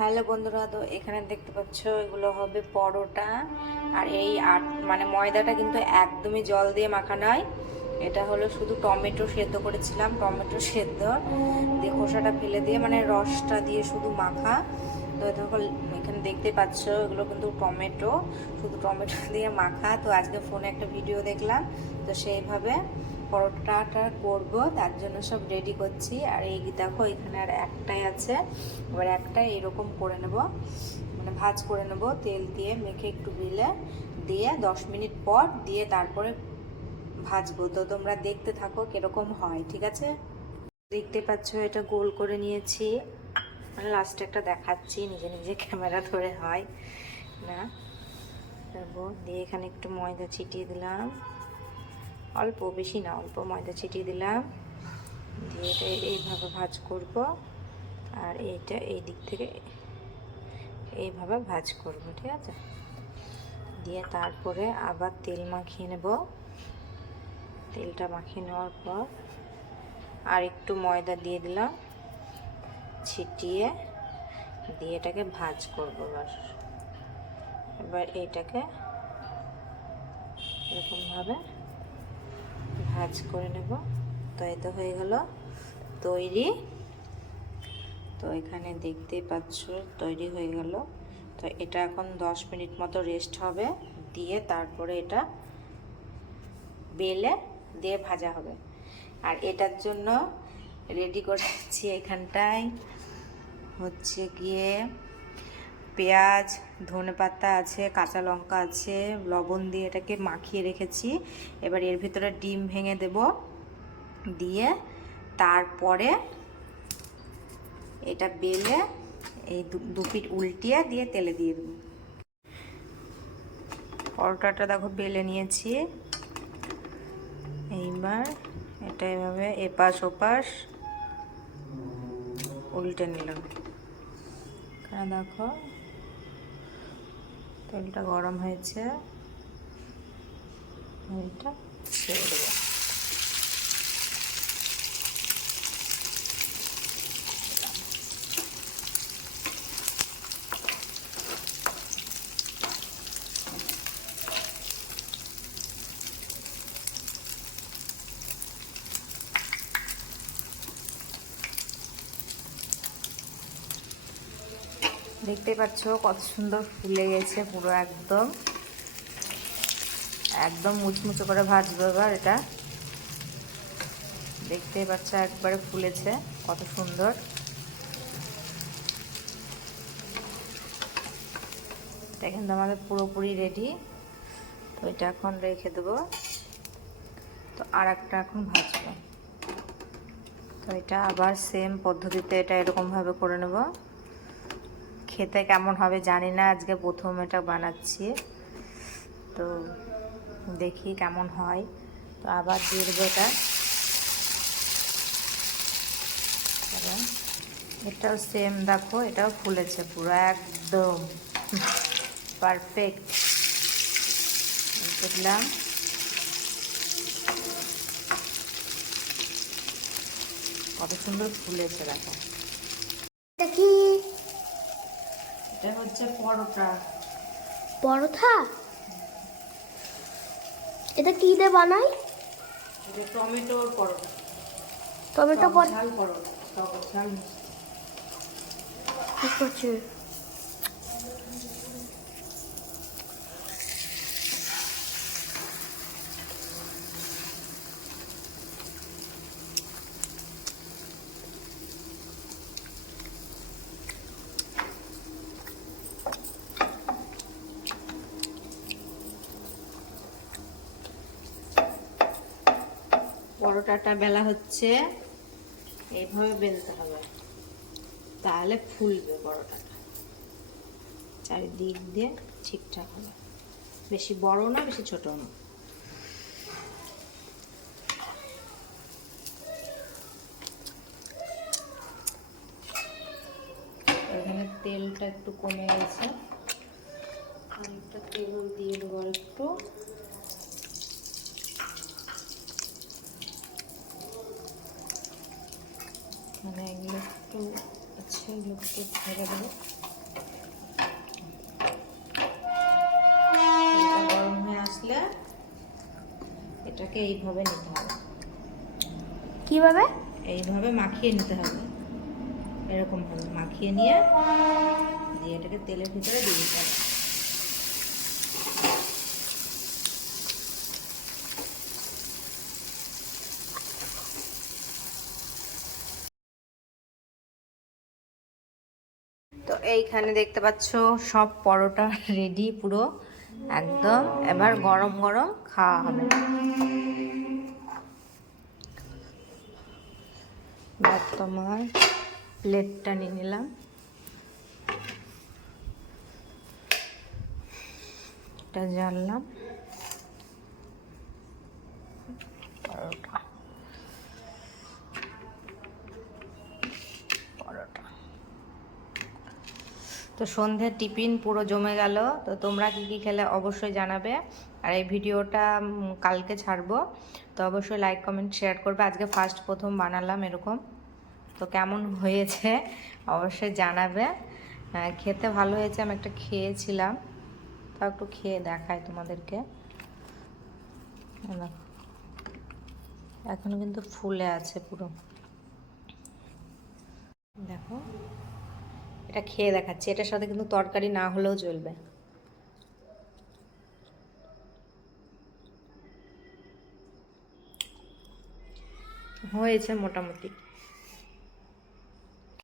Hello বন্ধুরা, তো এখানে দেখতে পাচ্ছ এগুলো হবে পরোটা। আর এই মানে ময়দাটা কিন্তু একদমই জল দিয়ে মাখা নয়, এটা হলো শুধু টমেটো সেদ্ধ করেছিলাম, টমেটো সেদ্ধ দিয়ে খোসাটা ফেলে দিয়ে মানে রসটা দিয়ে শুধু মাখা। তো তখন এখানে দেখতে পাচ্ছ এগুলো কিন্তু টমেটো, শুধু টমেটো দিয়ে মাখা। তো আজকে ফোনে একটা ভিডিও দেখলাম, তো সেইভাবে পরোটাটা করব, তার জন্য সব রেডি করছি। আর এই দেখো এখানে আর একটাই আছে, এবার একটা এরকম করে নেব, মানে ভাজ করে নেব তেল দিয়ে মেখে একটু বেলে দিয়ে 10 মিনিট পর দিয়ে তারপরে ভাজবো। তো তোমরা দেখতে থাকো কিরকম হয়, ঠিক আছে? দেখতে পাচ্ছ এটা গোল করে নিয়েছি, মানে লাস্টে একটা দেখাচ্ছি, নিজে নিজে ক্যামেরা ধরে হয় না। দিয়ে এখানে একটু ময়দা ছিটিয়ে দিলাম, অল্প, বেশি না, অল্প ময়দা ছিটিয়ে দিলাম। দিয়ে এটা এইভাবে ভাজ করব, আর এইটা এই দিক থেকে এইভাবে ভাজ করব, ঠিক আছে? দিয়ে তারপরে আবার তেল মাখিয়ে নেব। তেলটা মাখিয়ে নেওয়ার পর আর একটু ময়দা দিয়ে দিলাম ছিটিয়ে, দিয়ে এটাকে ভাজ করব। এবার এইটাকে এরকমভাবে ভাজ করে নেব। তো এই তো হয়ে গেল তৈরি। তো এখানে দেখতেই পাচ্ছ তৈরি হয়ে গেল। তো এটা এখন 10 মিনিট মতো রেস্ট হবে, দিয়ে তারপরে এটা বেলে দিয়ে ভাজা হবে। আর এটার জন্য রেডি করেছি এখানটায় হচ্ছে গিয়ে পেঁয়াজ, ধনেপাতা আছে, কাঁচা লঙ্কা আছে, লবণ দিয়ে এটাকে মাখিয়ে রেখেছি। এবার এর ভিতরে ডিম ভেঙে দেব, দিয়ে তারপরে এটা বেলে এই দু পিঠ উল্টিয়ে দিয়ে তেলে দিয়ে দেবো। পরোটাটা দেখো বেলে নিয়েছি, এইবার এটা এভাবে এপাশ ওপাশ উল্টে নিলাম। দেখো তেলটা গরম হয়েছে, এটা ছেড়ে দেবো। দেখতে পাচ্ছ কত সুন্দর ফুলে গেছে, পুরো একদম একদম মুচমুচে করে ভাজবো। এবার এটা দেখতেই পাচ্ছ একবারে ফুলেছে, কত সুন্দর। এটা কিন্তু আমাদের পুরোপুরি রেডি। তো এটা এখন রেখে দেবো। তো আর একটা এখন ভাজবো। তো এটা আবার সেম পদ্ধতিতে এটা এরকমভাবে করে নেব। খেতে কেমন হবে জানি না, আজকে প্রথম এটা বানাচ্ছি, তো দেখি কেমন হয়। তো আবার দিয়ে দেবো এটা। এটাও সেম, দেখো এটাও ফুলেছে পুরো একদম পারফেক্ট। দেখলাম কত সুন্দর ফুলেছে, দেখো। এটা কি? এটা হচ্ছে পরোটা। পরোটা? এটা কি দিয়ে বানাই? এটা টমেটোর পরোটা, টমেটো ঝাল পরোটা, টক ঝাল। ঠিক আছে। পরোটাটা বেলা হচ্ছে, এইভাবে বেলতে হবে, তাহলে ফুলবে পরোটাটা, চারিদিক দিয়ে ঠিকঠাক হবে। বেশি বড় না, বেশি ছোট না। এখানে তেলটা একটু কমে গেছে, অনেকটা তেল দিয়ে দেবো একটু। মানে এগুলো একটু আছে, এগুলো একটু ছেড়ে দেবো। এটাকে এইভাবে নিতে হবে, কিভাবে? এইভাবে মাখিয়ে নিতে হবে, এরকম ভাবে মাখিয়ে নিয়ে দিয়ে এটাকে তেলের ভিতরে দিয়ে দিতে হবে। তো এইখানে দেখতে পাচ্ছ সব পরোটা রেডি পুরো একদম। এবার গরম গরম খাওয়া হবে। এবার তোমার প্লেটটা নিয়ে নিলাম, এটা জ্বাললাম, পরোটা পরোটা। তো সন্ধ্যের টিফিন পুরো জমে গেল। তো তোমরা কি কি খেলে অবশ্যই জানাবে, আর এই ভিডিওটা কালকে ছাড়বো। তো অবশ্যই লাইক কমেন্ট শেয়ার করবে। আজকে ফার্স্ট প্রথম বানালাম এরকম, তো কেমন হয়েছে অবশ্যই জানাবে। খেতে ভালো হয়েছে, আমি একটা খেয়েছিলাম, তাও একটু খেয়ে দেখাই তোমাদেরকে। দেখো এখনো কিন্তু ফুলে আছে পুরো, দেখো এটা খেয়ে দেখাচ্ছি। এটার সাথে কিন্তু তরকারি না হলেও চলবে। হয়েছে মোটামুটি।